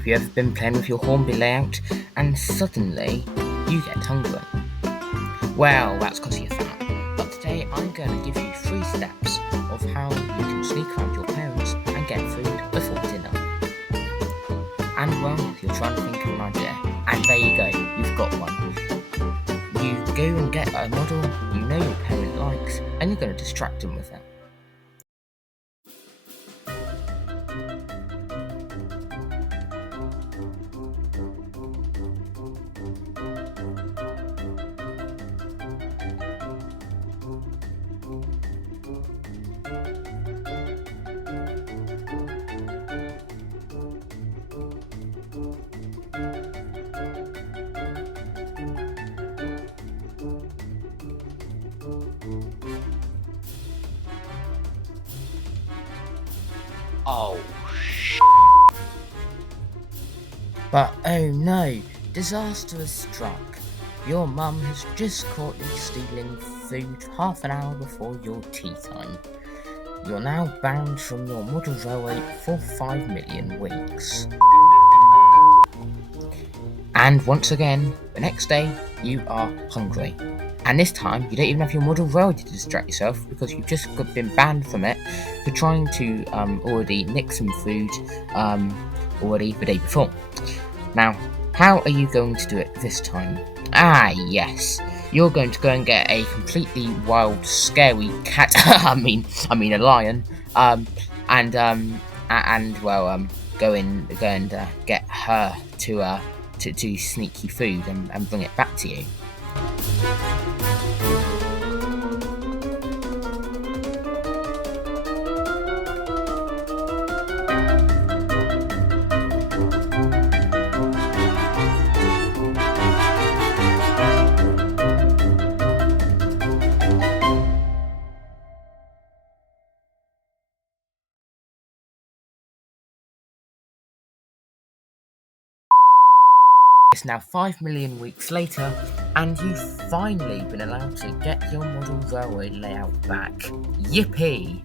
Have you ever been playing with your Hornby layout and suddenly you get hungry? Well, that's because you're fat. But today I'm going to give you 3 steps of how you can sneak around your parents and get food before dinner. And well, you're trying to think of an idea, and there you go, you've got one. You go and get a model you know your parent likes, and you're going to distract them with it. Oh, But oh no, disaster has struck. Your mum has just caught you stealing food half an hour before your tea time. You're now banned from your model railway for 5 million weeks. And once again, the next day, you are hungry. And this time, you don't even have your model railway to distract yourself because you've just been banned from it for trying to already nick some food already the day before. Now, how are you going to do it this time? Ah, yes. You're going to go and get a completely wild, scary cat. I mean a lion. Go and get her to sneak you food and bring it back to you. It's now 5 million weeks later, and you've finally been allowed to get your model railway layout back. Yippee!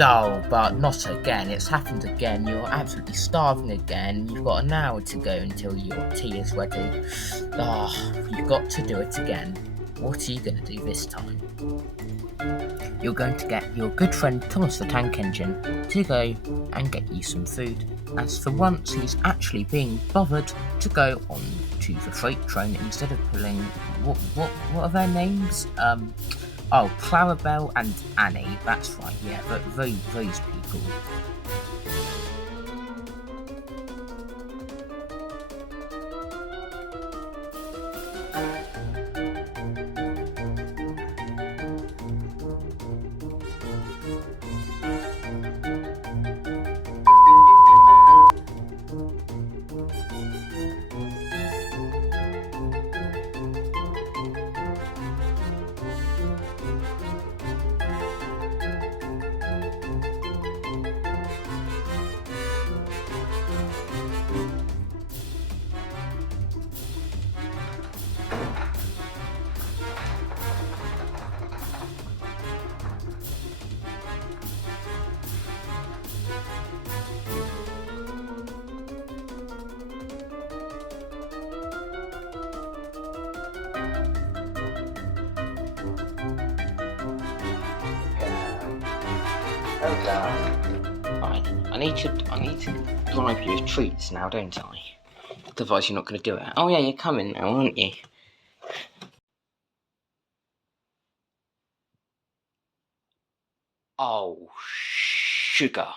Oh, but not again. It's happened again. You're absolutely starving again. You've got an hour to go until your tea is ready. You've got to do it again. What are you going to do this time? You're going to get your good friend Thomas the Tank Engine to go and get you some food, as for once he's actually being bothered to go on to the freight train instead of pulling what are their names? Clarabelle and Annie, that's right, yeah, but those people. Right, I need to bribe you with treats now, don't I? Otherwise you're not going to do it. Oh yeah, you're coming now, aren't you? Oh, sugar.